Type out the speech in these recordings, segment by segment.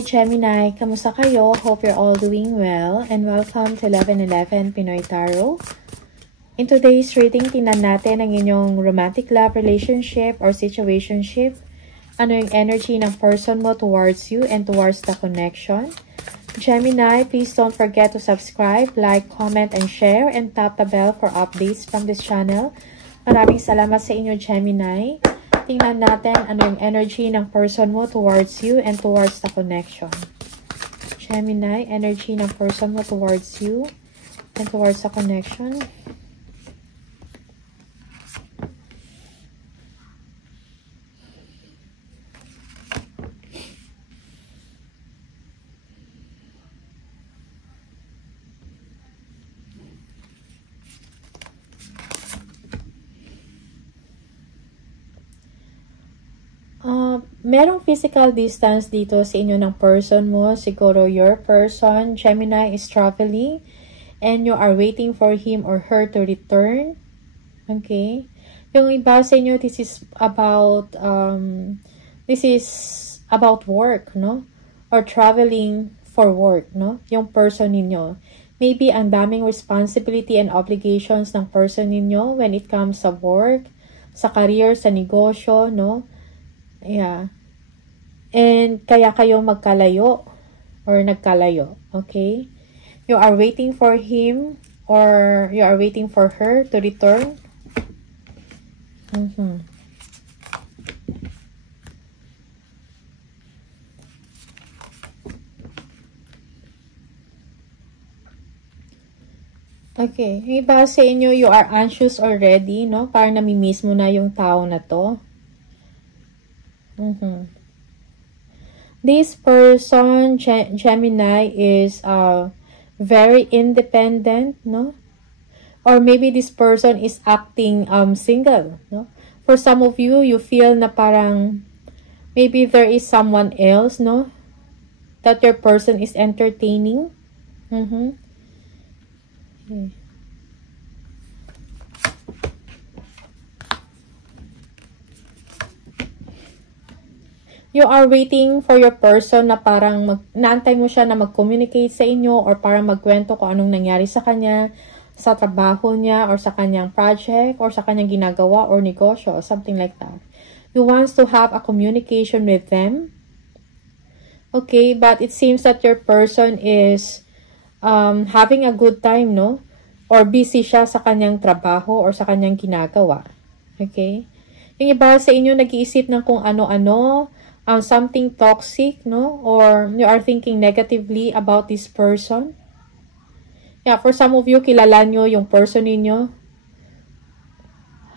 Hi Gemini, kamusta kayo? Hope you're all doing well and welcome to 1111 Pinoy Tarot. In today's reading, tingnan natin ang inyong romantic love relationship or situationship. Ano yung energy ng person mo towards you and towards the connection. Gemini, please don't forget to subscribe, like, comment, and share, and tap the bell for updates from this channel. Maraming salamat sa inyo, Gemini. Tingnan natin ano yung energy ng person mo towards you and towards the connection. Gemini, energy ng person mo towards you and towards the connection. Merong physical distance dito sa inyo ng person mo. Siguro your person, Gemini, is traveling and you are waiting for him or her to return. Okay? Yung iba sa inyo, this is about work, no? Or traveling for work, no? Yung person ninyo. Maybe ang daming responsibility and obligations ng person ninyo when it comes sa work, sa career, sa negosyo, no? Yeah. And kaya kayo magkalayo or nagkalayo. Okay? You are waiting for him or you are waiting for her to return. Okay. Yung iba sa inyo, you are anxious already, no? Parang namimiss mo na yung tao na to. This person, Gemini, is very independent, no? Or maybe this person is acting single, no? For some of you, you feel na parang maybe there is someone else, no? That your person is entertaining. Okay. You are waiting for your person na parang naantay mo siya na mag-communicate sa inyo or parang magkwento kung anong nangyari sa kanya, sa trabaho niya, or sa kanyang project, or sa kanyang ginagawa or negosyo, or something like that. You want to have a communication with them. Okay, but it seems that your person is having a good time, no? Or busy siya sa kanyang trabaho or sa kanyang ginagawa. Okay? Yung iba sa inyo nag-iisip ng kung ano-ano, something toxic, no? Or you are thinking negatively about this person. Yeah, for some of you, kilala nyo yung person ninyo,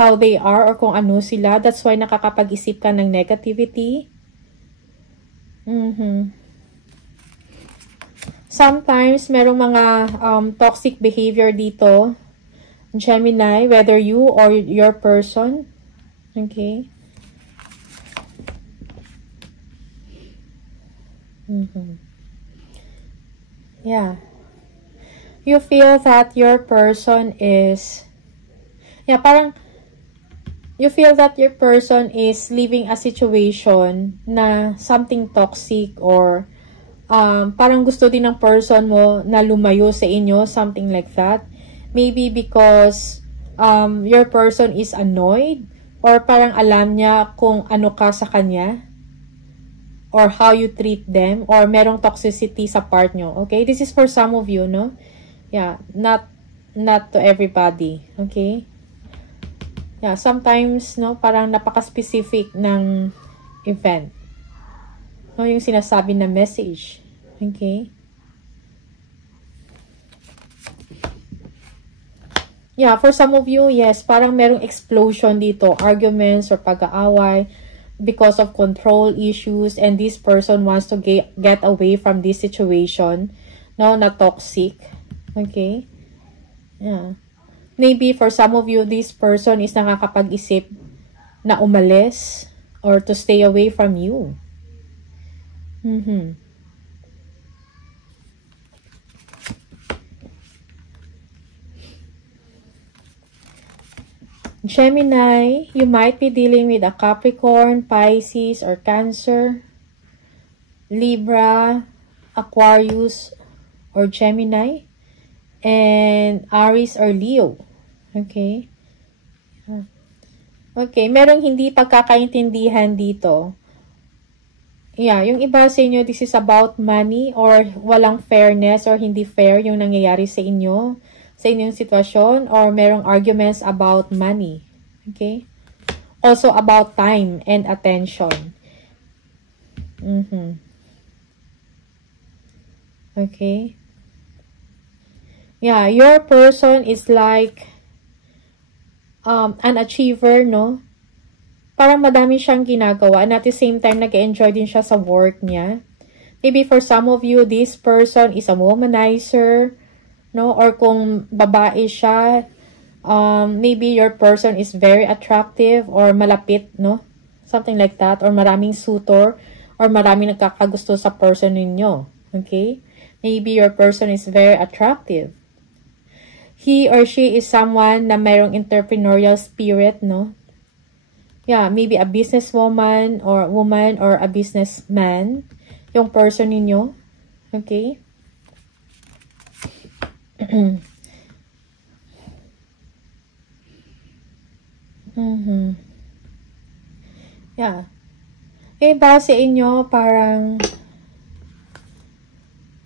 how they are, or kung ano sila. That's why nakakapag-isip ka ng negativity. Sometimes, merong mga toxic behavior dito, Gemini, whether you or your person. Okay? Yeah. You feel that your person is, parang, you feel that your person is living a situation na something toxic or parang gusto din ng person mo na lumayo sa inyo, something like that. Maybe because your person is annoyed or parang alam niya kung ano ka sa kanya. Or how you treat them, or merong toxicity sa part nyo. Okay? This is for some of you, no? Yeah, not to everybody. Okay? Yeah, sometimes, no, parang napaka-specific ng event. No, yung sinasabi na message. Okay? Yeah, for some of you, yes, parang merong explosion dito, arguments or pag-aaway, because of control issues, and this person wants to get away from this situation, no, na toxic. Okay? Yeah. Maybe for some of you, this person is nakakapag-isip na umalis or to stay away from you. Gemini, you might be dealing with a Capricorn, Pisces, or Cancer. Libra, Aquarius, or Gemini, and Aries or Leo. Okay? Okay, merong hindi pagkakaintindihan dito. Yeah, yung iba sa inyo, this is about money or walang fairness or hindi fair yung nangyayari sa inyo, sa inyong sitwasyon, or merong arguments about money. Okay? Also about time and attention. Okay? Yeah, your person is like an achiever, no? Parang madami siyang ginagawa and at the same time, nag-enjoy din siya sa work niya. Maybe for some of you, this person is a womanizer, no? Or kung babae siya, maybe your person is very attractive or malapit, no? Something like that. Or maraming suitor or maraming nagkakagusto sa person ninyo. Okay? Maybe your person is very attractive. He or she is someone na mayroong entrepreneurial spirit, no? Yeah, maybe a businesswoman or woman or a businessman, yung person ninyo. Okay? Yeah. Eh, base inyo, parang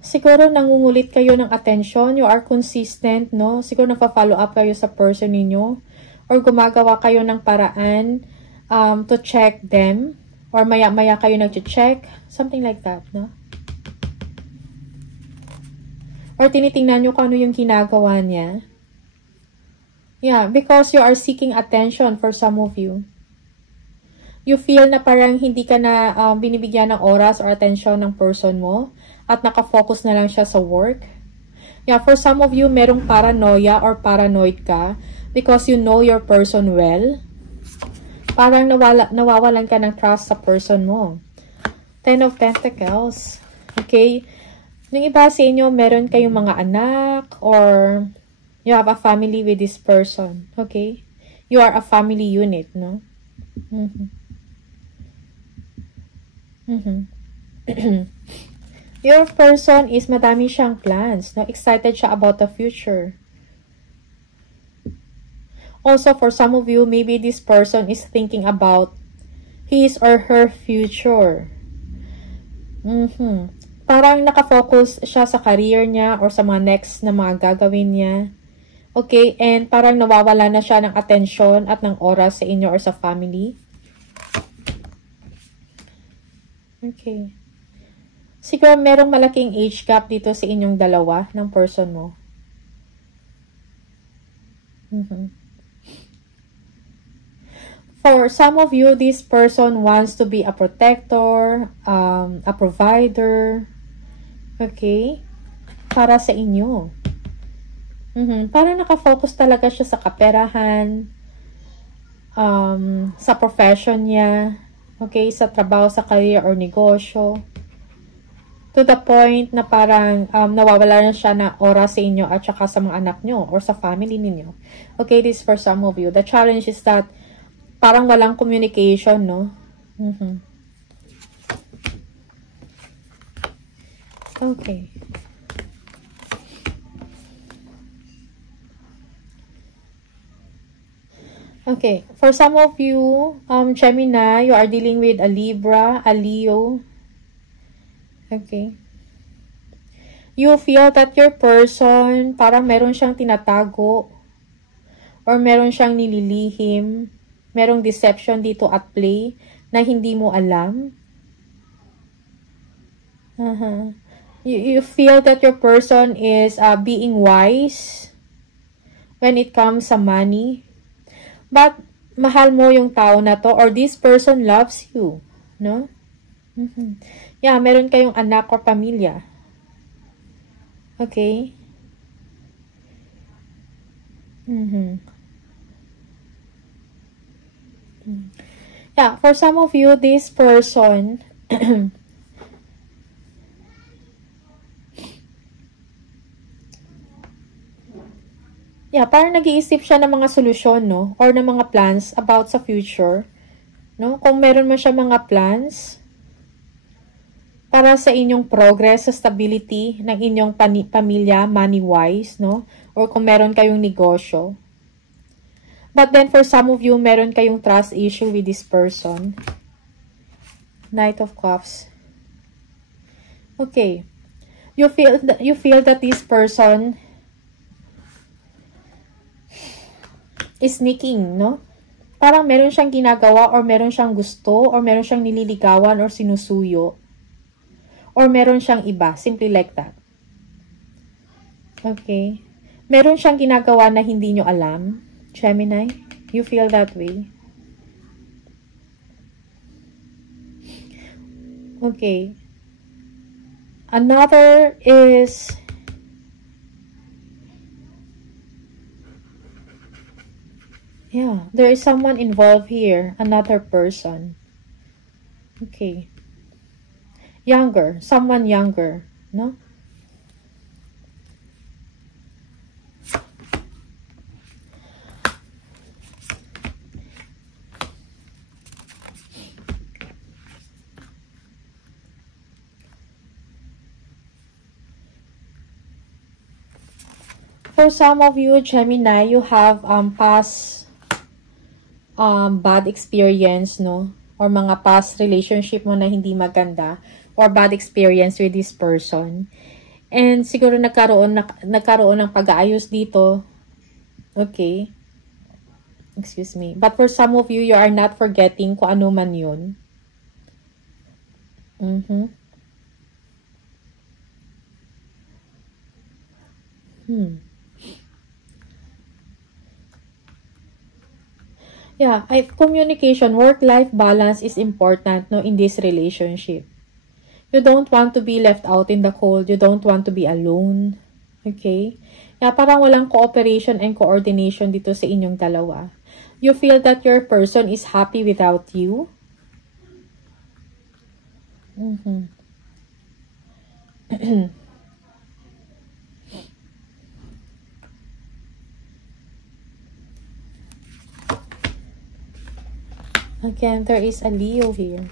siguro nangungulit kayo ng attention, you are consistent, no? Siguro nagpa-follow up kayo sa person ninyo or gumagawa kayo ng paraan to check them, or maya-maya kayo nag-check, something like that, no? Or tinitingnan nyo kung ano yung ginagawa niya. Yeah, because you are seeking attention for some of you. You feel na parang hindi ka na binibigyan ng oras or attention ng person mo, at nakafocus na lang siya sa work. Yeah, for some of you, merong paranoia or paranoid ka because you know your person well. Parang nawawalan ka ng trust sa person mo. Ten of Pentacles. Okay? Yung iba sa inyo, meron kayong mga anak or you have a family with this person. Okay? You are a family unit, no? Your person is madami siyang plans, no? Excited siya about the future. Also, for some of you, maybe this person is thinking about his or her future. Parang nakafocus siya sa career niya or sa mga next na mga gagawin niya. Okay, and parang nawawala na siya ng atensyon at ng oras sa inyo or sa family. Okay. Siguro merong malaking age gap dito sa inyong dalawa ng person mo. For some of you, this person wants to be a protector, a provider, okay, para sa inyo. Parang nakafocus talaga siya sa kaperahan, sa profession niya, okay, sa trabaho, sa career or negosyo. To the point na parang nawawala na siya na oras sa inyo at saka sa mga anak nyo or sa family ninyo. Okay, this is for some of you. The challenge is that parang walang communication, no? Okay. Okay. For some of you, Gemini, you are dealing with a Libra, a Leo. Okay. You feel that your person, parang meron siyang tinatago or meron siyang nililihim. Merong deception dito at play na hindi mo alam. You feel that your person is being wise when it comes sa money. But mahal mo yung tao na to or this person loves you. No? Yeah, meron kayong anak or pamilya. Okay? Yeah, for some of you, this person yeah, parang nag-iisip siya ng mga solusyon, no? Or ng mga plans about sa future. No? Kung meron man siya mga plans, para sa inyong progress, sa stability ng inyong pamilya, money-wise, no? Or kung meron kayong negosyo. But then, for some of you, meron kayong trust issue with this person. Knight of Cups. Okay. You feel that this person is sneaking, no? Parang meron siyang ginagawa or meron siyang gusto or meron siyang nililigawan or sinusuyo. Or meron siyang iba. Simply like that. Okay. Meron siyang ginagawa na hindi nyo alam. Gemini, you feel that way. Okay. Another is there is someone involved here. Another person. Okay. Younger. Someone younger. No? For some of you, Gemini, you have past bad experience, no? Or mga past relationship mo na hindi maganda or bad experience with this person. And siguro nagkaroon ng pag-aayos dito. Okay. Excuse me. But for some of you, you are not forgetting kung ano man yun. Yeah, communication, work-life balance is important, no, in this relationship. You don't want to be left out in the cold. You don't want to be alone. Okay? Yeah, parang walang cooperation and coordination dito sa inyong dalawa. You feel that your person is happy without you. Again, there is a Leo here.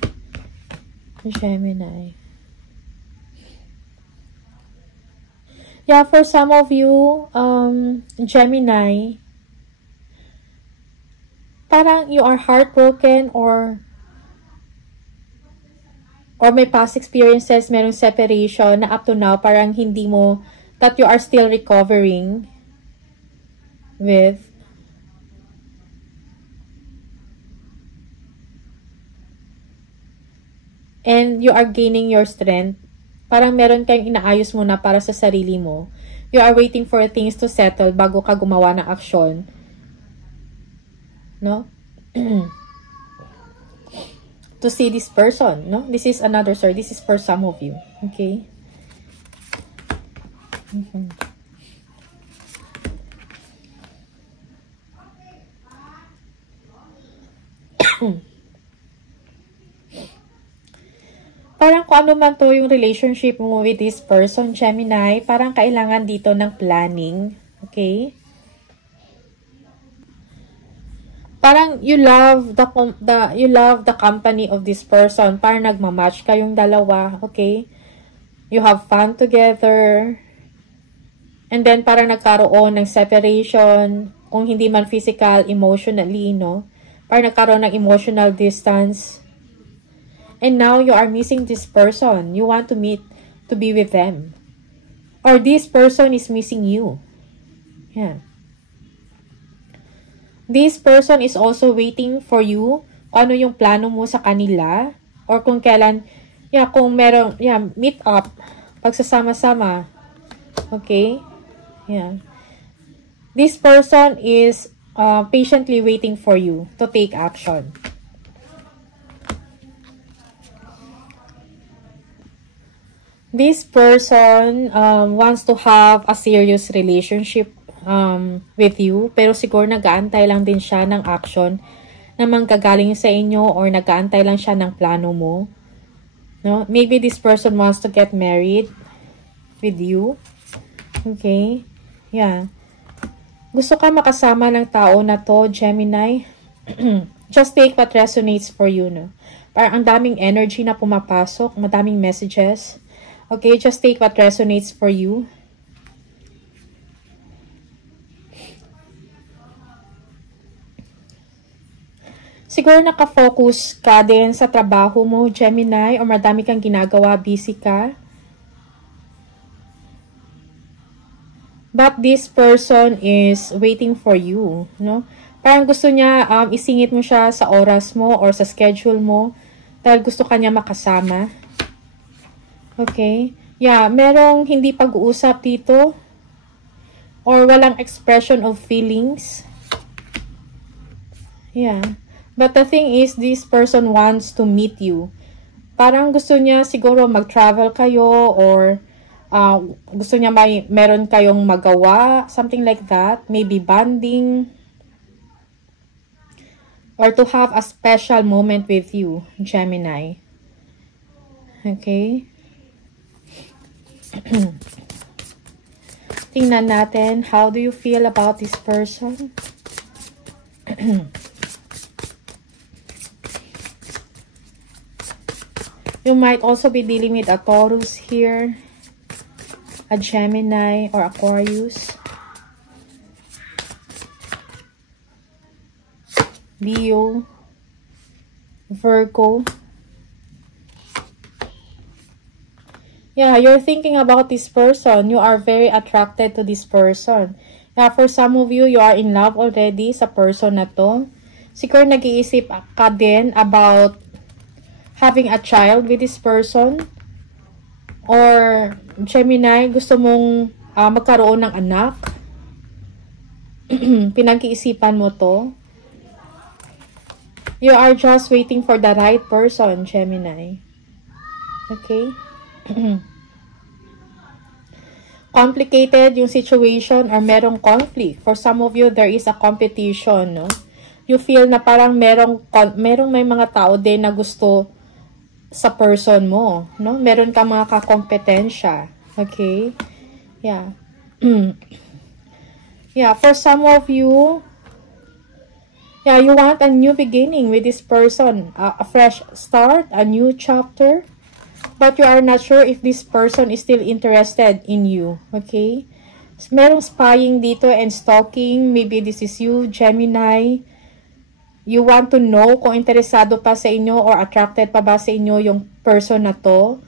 Gemini. Yeah, for some of you, Gemini, parang you are heartbroken or may past experiences, merong separation na up to now, parang hindi mo, that you are still recovering with. And you are gaining your strength. Parang meron kayong inaayos mo na para sa sarili mo. You are waiting for things to settle bago ka gumawa ng aksyon. No? To see this person. No? This is another story. This is for some of you. Okay? Parang kung ano man to yung relationship mo with this person, Gemini, parang kailangan dito ng planning. Okay? Parang you love the company of this person. Parang nagmamatch kayong dalawa. Okay? You have fun together. And then parang nagkaroon ng separation. Kung hindi man physical, emotionally, no? Parang nagkaroon ng emotional distance. And now you are missing this person. You want to be with them. Or this person is missing you. Yeah. This person is also waiting for you. Ano yung plano mo sa kanila. Or kung kailan, kung meron, meet up. Pagsasama-sama. Okay? Yeah. This person is patiently waiting for you to take action. This person wants to have a serious relationship with you, pero siguro nag-aantay lang din siya ng action na manggagaling sa inyo or nag-aantay lang siya ng plano mo. No? Maybe this person wants to get married with you. Okay? Yeah. Gusto ka makasama ng tao na to, Gemini. Just take what resonates for you, no? Parang ang daming energy na pumapasok, madaming messages. Okay, just take what resonates for you. Siguro nakafocus ka din sa trabaho mo, Gemini, o madami kang ginagawa, busy ka. But this person is waiting for you, no? Parang gusto niya isingit mo siya sa oras mo or sa schedule mo dahil gusto kanya makasama. Okay? Yeah, merong hindi pag-uusap dito or walang expression of feelings. Yeah. But the thing is, this person wants to meet you. Parang gusto niya siguro mag-travel kayo or gusto niya meron kayong magawa, something like that. Maybe bonding. Or to have a special moment with you, Gemini. Okay? Tingnan natin, how do you feel about this person? You might also be dealing with a Taurus here, a Gemini, or Aquarius, Leo, Virgo. Yeah, you're thinking about this person. You are very attracted to this person. Yeah, for some of you, you are in love already sa person na to. Siguro nag-iisip ka din about having a child with this person. Or, Gemini, gusto mong magkaroon ng anak. Pinag-iisipan mo to. You are just waiting for the right person, Gemini. Okay? Complicated yung situation or merong conflict. For some of you, there is a competition, no? You feel na parang merong may mga tao din na gusto sa person mo, no? Meron ka mga kakompetensya. Okay? Yeah. Yeah, for some of you, yeah, you want a new beginning with this person, a fresh start, a new chapter, but you are not sure if this person is still interested in you. Okay? Merong spying dito and stalking. Maybe this is you, Gemini. You want to know kung interesado pa sa inyo or attracted pa ba sa inyo yung person na to.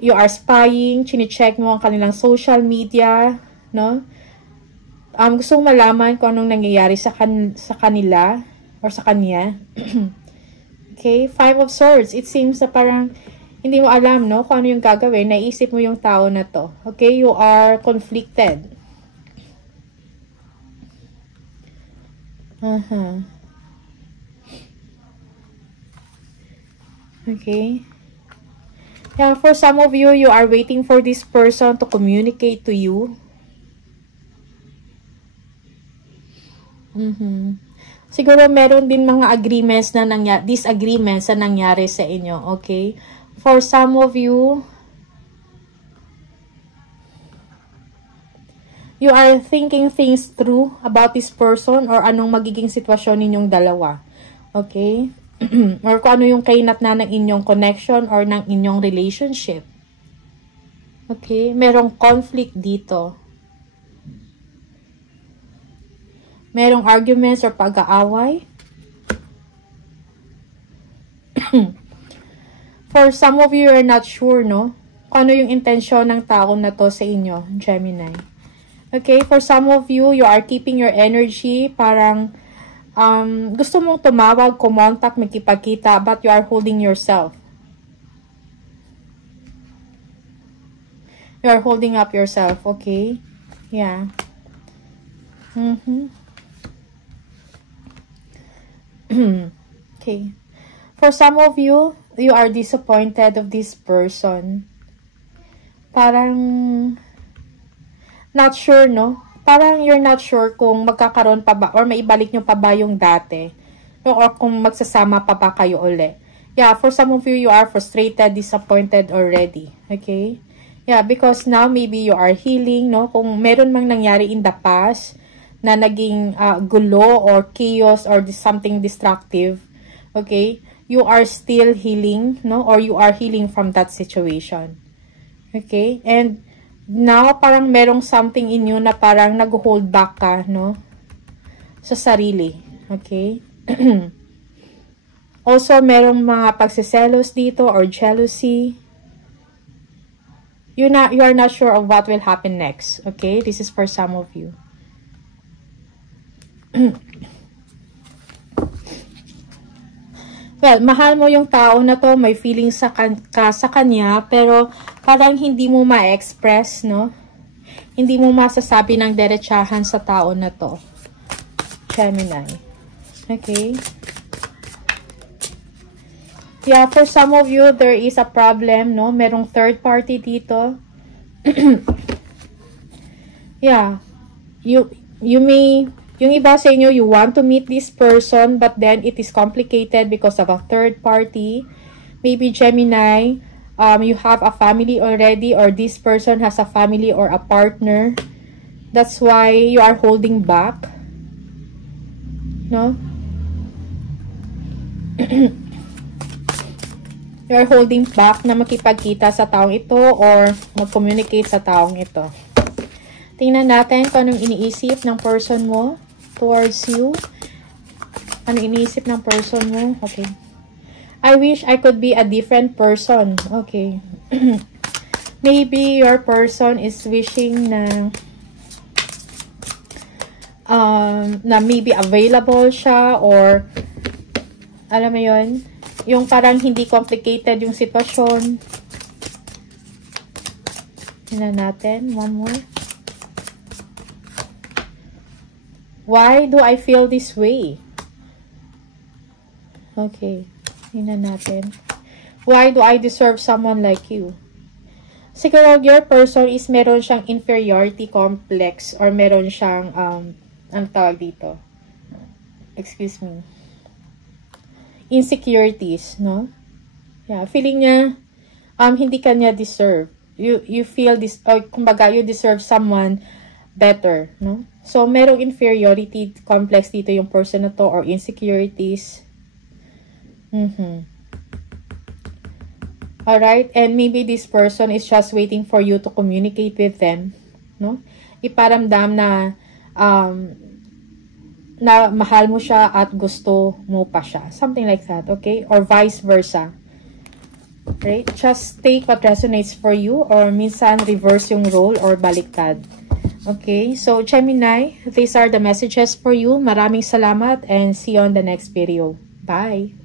You are spying, chine-check mo ang kanilang social media, no? Gusto mong malaman kung anong nangyayari sa kanila or sa kanya. Okay, 5 of Swords. It seems na parang hindi mo alam, no, kung ano yung gagawin. Naisip mo yung tao na to. Okay, you are conflicted. Okay. Yeah, for some of you, you are waiting for this person to communicate to you. Siguro meron din mga agreements na disagreements na nangyari sa inyo. Okay. For some of you, you are thinking things through about this person or anong magiging sitwasyon ninyong dalawa. Okay. Or kung ano yung kainatnan ng inyong connection or ng inyong relationship. Okay? Merong conflict dito. Merong arguments or pag-aaway. For some of you, you're not sure, no? Kung ano yung intensyon ng tao na to sa inyo, Gemini. Okay? For some of you, you are keeping your energy parang gusto mong tumawag, kumontak, magkipagkita, but you are holding yourself. You are holding up yourself, okay? Yeah. Okay. For some of you, you are disappointed of this person. Parang not sure, no? Parang you're not sure kung magkakaroon pa ba or maibalik nyo pa ba yung dati or kung magsasama pa ba kayo uli. Yeah, for some of you, you are frustrated, disappointed already. Okay? Yeah, because now maybe you are healing, no? Kung meron mang nangyari in the past na naging gulo or chaos or something destructive, okay, you are still healing, no? Or you are healing from that situation. Okay? And now, parang merong something in you na parang nag-hold back ka, no? Sa sarili. Okay? Also, merong mga pagsiselos dito or jealousy. You are not sure of what will happen next. Okay? This is for some of you. Well, mahal mo yung tao na to, may feelings ka sa kanya, pero parang hindi mo ma-express, no? Hindi mo masasabi ng derechahan sa tao na to. Gemini. Okay? Yeah, for some of you, there is a problem, no? Merong third party dito. Yeah. You may... Yung iba sa inyo, you want to meet this person, but then it is complicated because of a third party. Maybe Gemini, you have a family already, or this person has a family or a partner. That's why you are holding back. No? You are holding back na makipagkita sa taong ito or mag-communicate sa taong ito. Tingnan natin kung anong iniisip ng person mo towards you. Ano iniisip ng person mo? Okay. I wish I could be a different person. Okay. Maybe your person is wishing na maybe available siya or alam mo yun, yung parang hindi complicated yung sitwasyon. Tingnan natin. One more. Why do I feel this way? Okay. Tingnan natin. Why do I deserve someone like you? Siguro, your person is meron siyang inferiority complex or meron siyang, ano tawag dito? Excuse me. Insecurities, no? Yeah, feeling niya, hindi kanya deserve. You feel this, or kumbaga, you deserve someone better, no? So, merong inferiority complex dito yung person na to or insecurities. Alright? And maybe this person is just waiting for you to communicate with them, no? Iparamdam na na mahal mo siya at gusto mo pa siya. Something like that, okay? Or vice versa. Right? Just take what resonates for you or minsan reverse yung role or baliktad. Okay, so Gemini, these are the messages for you. Maraming salamat and see you on the next video. Bye!